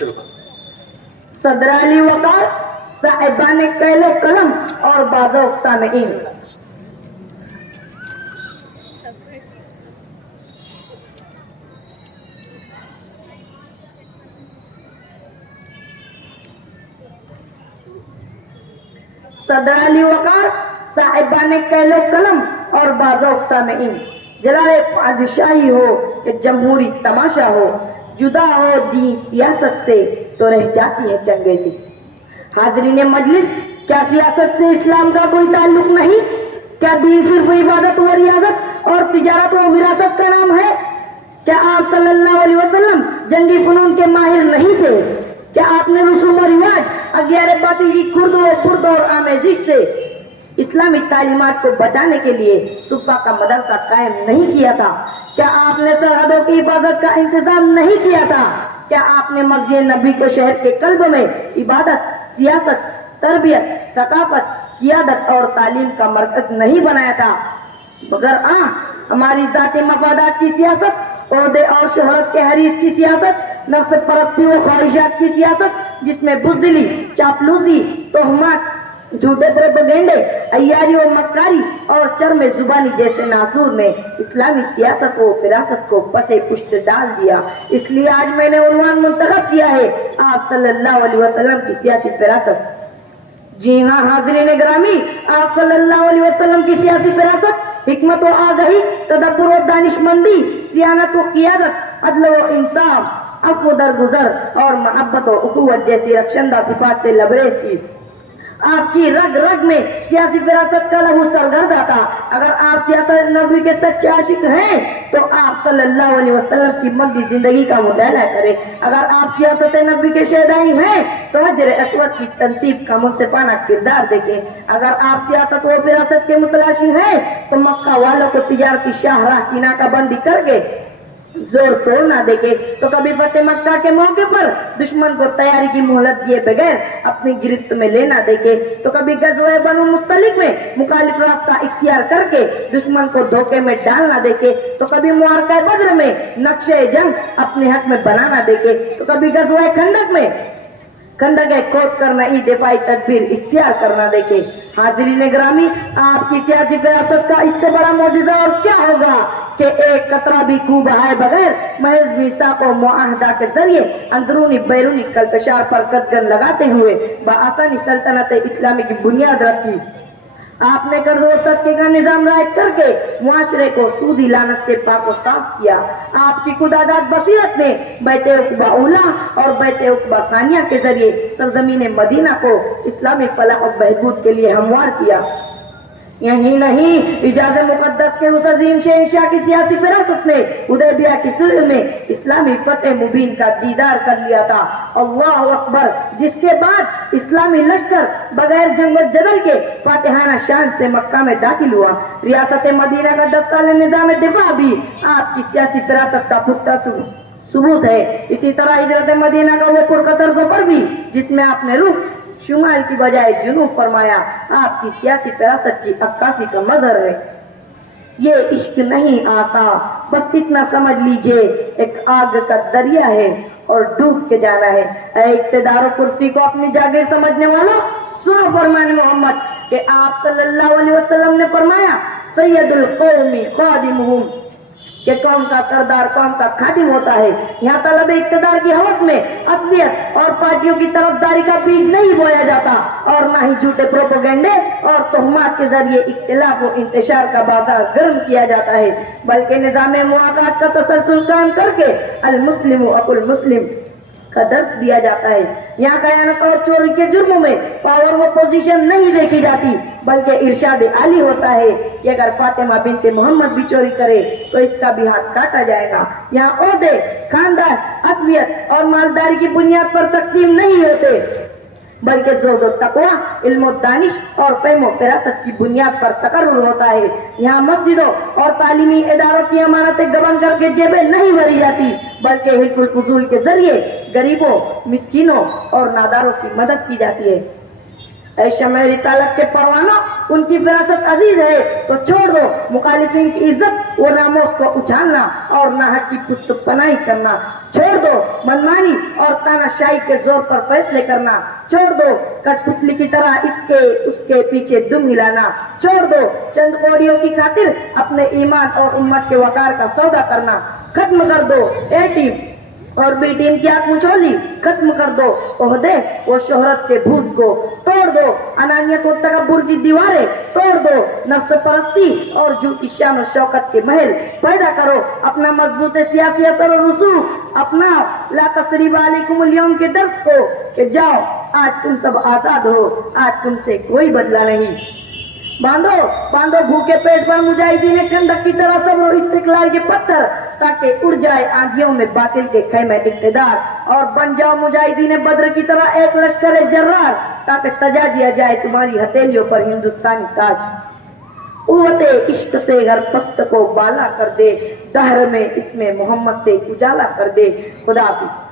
صدر علی وقار صاحبان قیل و قلم اور بازوق سامعین، صدر علی وقار صاحبان قیل و قلم اور بازوق سامعین، جلائے پادشاہی ہو کہ جمہوری تماشا ہو، جدا ہو دین سیاست سے تو رہ جاتی ہے چنگیزی۔ حاضرین مجلس، کیا سیاست سے اسلام کا کوئی تعلق نہیں؟ کیا دین صرف عبادت و ریاضت اور تجارت و وراثت کا نام ہے؟ کیا آپ صلی اللہ علیہ وسلم جنگی فنون کے ماہر نہیں تھے؟ کیا آپ نے رسوم و رواج، اغیار باطل کی خرد و برد اور آمیزش سے اسلامی تعلیمات کو بچانے کے لیے صفا کا مدرسہ قائم نہیں کیا تھا؟ کیا آپ نے سرحدوں کی حفاظت کا انتظام نہیں کیا تھا؟ کیا آپ نے مسجد نبی کو شہر کے قلب میں عبادت، سیاست، تربیت، ثقافت، قیادت اور تعلیم کا مرکز نہیں بنایا تھا؟ مگر ہماری ذاتی مفادات کی سیاست، عہدے اور شہرت کے حریص کی سیاست، نفس پرستی و خواہشات کی سیاست، جس میں بزدلی، چاپلوسی، تہمات، جھوٹے پروپیگنڈے، عیاری و مکاری اور چرم زبانی جیسے ناصور نے اسلامی سیاست و فراست کو پس پشت ڈال دیا۔ اس لیے آج میں نے عنوان منتخب کیا ہے، آپ صلی اللہ علیہ وسلم کی سیاسی فراست۔ جی ہاں حاضرین گرامی، آپ صلی اللہ علیہ وسلم کی سیاسی فراست، حکمت و آگہی، تدبر و دانش مندی، سیانت و قیادت، عدل و انصاف، عفو و درگزر اور محبت و اخوت جیسی رخشندہ صفات سے لبریز تھی۔ آپ کی رگ رگ میں سیاسی فراست کا لہو سرگردہ تھا۔ اگر آپ سیاست نبوی کے سچے عاشق ہیں تو آپ صلی اللہ علیہ وسلم کی مدنی زندگی کا مطالعہ کریں۔ اگر آپ سیاست نبوی کے شیدائی ہیں تو حجر اسود کی تنصیب کا منصفانہ کردار دیکھیں۔ اگر آپ سیاست و فراست کے متلاشی ہیں تو مکہ والوں کو تجارتی شاہراہ کی ناکہ بندی کر کے زور توڑ نہ دیکھے تو کبھی فتح مکہ کے موقع پر دشمن کو تیاری کی مہلت دیے بغیر اپنی گرفت میں لینا دیکھے تو کبھی غزوہ بنو مستلق میں مخالف راستہ اختیار کر کے دشمن کو دھوکے میں ڈالنا دیکھے تو کبھی معرکہ بدر میں نقشہ جنگ اپنے حق میں بنانا دیکھے تو کبھی غزوہ خندق میں خندق کھود کر نئی دفاعی تدبیر اختیار کرنا دیکھے۔ حاضرین گرامی، آپ کی سیاسی فراست کا اس سے بڑا معجزہ اور کیا ہوگا کہ ایک قطرہ بھی خون بہائے بغیر محض میثاق و معاہدہ کے ذریعے اندرونی بیرونی کلکشار پر قدغن لگاتے ہوئے بآسانی سلطنت اسلامی کی بنیاد رکھی۔ آپ نے قرض و صدقے کا نظام رائج کر کے معاشرے کو سودی لعنت سے پاک و صاف کیا۔ آپ کی خداداد بصیرت نے بیت عقبہ اولیٰ اور بیت عقبہ ثانیہ کے ذریعے سرزمین مدینہ کو اسلامی فلاح و بہبود کے لیے ہموار کیا۔ یہی نہیں، حجاز مقدس کے اس عظیم شہنشاہ کی سیاسی فراست نے حدیبیہ کی صلح میں اسلامی فتح مبین کا دیدار کر لیا تھا۔ اللہ اکبر! جس کے بعد اسلامی لشکر بغیر جنگ و جدل کے فاتحانہ شان سے مکہ میں داخل ہوا۔ ریاست مدینہ کا 10 سالہ نظام دفاع بھی آپ کی سیاسی فراست کا پختہ ثبوت ہے۔ اسی طرح ہجرت مدینہ کا وہ پرقطر سفر بھی جس میں آپ نے رخ شمال کی بجائے جنوب فرمایا، آپ کی سیاسی فراست کی عکاسی کا مظہر ہے۔ یہ عشق نہیں آتا، بس اتنا سمجھ لیجئے ایک آگ کا دریا ہے اور ڈوب کے جانا ہے۔ اے اقتدار و کرسی کو اپنی جاگیر سمجھنے والوں، سنو فرمان محمد کہ آپ صلی اللہ علیہ وسلم نے فرمایا، سید القوم خادمہم، کہ قوم کا سردار قوم کا خادم ہوتا ہے۔ یہاں طلب اقتدار کی ہوس میں عصبیت اور پارٹیوں کی طرفداری کا بیج نہیں بویا جاتا اور نہ ہی جھوٹے پروپیگنڈے اور تہمات کے ذریعے اختلاف و انتشار کا بازار گرم کیا جاتا ہے، بلکہ نظام مواقعات کا تسلسل قائم کر کے المسلم اخو المسلم کا درس دیا جاتا ہے۔ یہاں خیانت اور چوری کے جرموں میں پاور و پوزیشن نہیں دیکھی جاتی بلکہ ارشاد عالی ہوتا ہے کہ اگر فاطمہ بنت محمد بھی چوری کرے تو اس کا بھی ہاتھ کاٹا جائے گا۔ یہاں عہدے، خاندان، عصبیت اور مالداری کی بنیاد پر تقسیم نہیں ہوتے بلکہ زہد و تقوی، علم و دانش اور فہم و فراست کی بنیاد پر تقرر ہوتا ہے۔ یہاں مسجدوں اور تعلیمی اداروں کی امانتیں گبن کر کے جیبیں نہیں بھری جاتی بلکہ حلف الفضول کے ذریعے غریبوں، مسکینوں اور ناداروں کی مدد کی جاتی ہے۔ اے شمع رسالت کے پروانہ، ان کی وراثت عزیز ہے تو چھوڑ دو مخالفین کی عزت و ناموس کو اچھالنا اور ناحق کی پشت پناہی کرنا، چھوڑ دو منمانی اور تانا شاہی کے زور پر فیصلے کرنا، چھوڑ دو کٹ پتلی کی طرح اس کے پیچھے دم ہلانا، چھوڑ دو چند کوڑیوں کی خاطر اپنے ایمان اور امت کے وقار کا سودا کرنا، ختم کر دو اے ٹیم اور بی ٹیم کی آنکھ مچولی، ختم کر دو عہدے و شہرت کے بھوت کو، توڑ دو انانیت و تکبر کی دیواریں، توڑ دو نفس پرستی اور جھوٹی شان و شوکت کے محل، پیدا کرو اپنا مضبوط سیاسی اثر و رسوخ، اپنا لا تثریب علیکم اليوم کے درس کو کہ جاؤ آج تم سب آزاد ہو، آج تم سے کوئی بدلہ نہیں۔ باندھو بھوکے پیٹ پر مجاہدین خندق کی طرح صبر و استقلال کے پتھر، تاکہ اڑ جائے آندھیوں میں باطل کے خیمے اقتدار، اور بن جاؤ مجاہدین بدر کی طرح ایک لشکر جرار، تاکہ سجا دیا جائے تمہاری ہتھیلیوں پر ہندوستانی تاج۔ قوت عشق سے ہر پست کو بالا کر دے، دہر میں اس میں محمد سے اجالا کر دے۔ خدا حافظ۔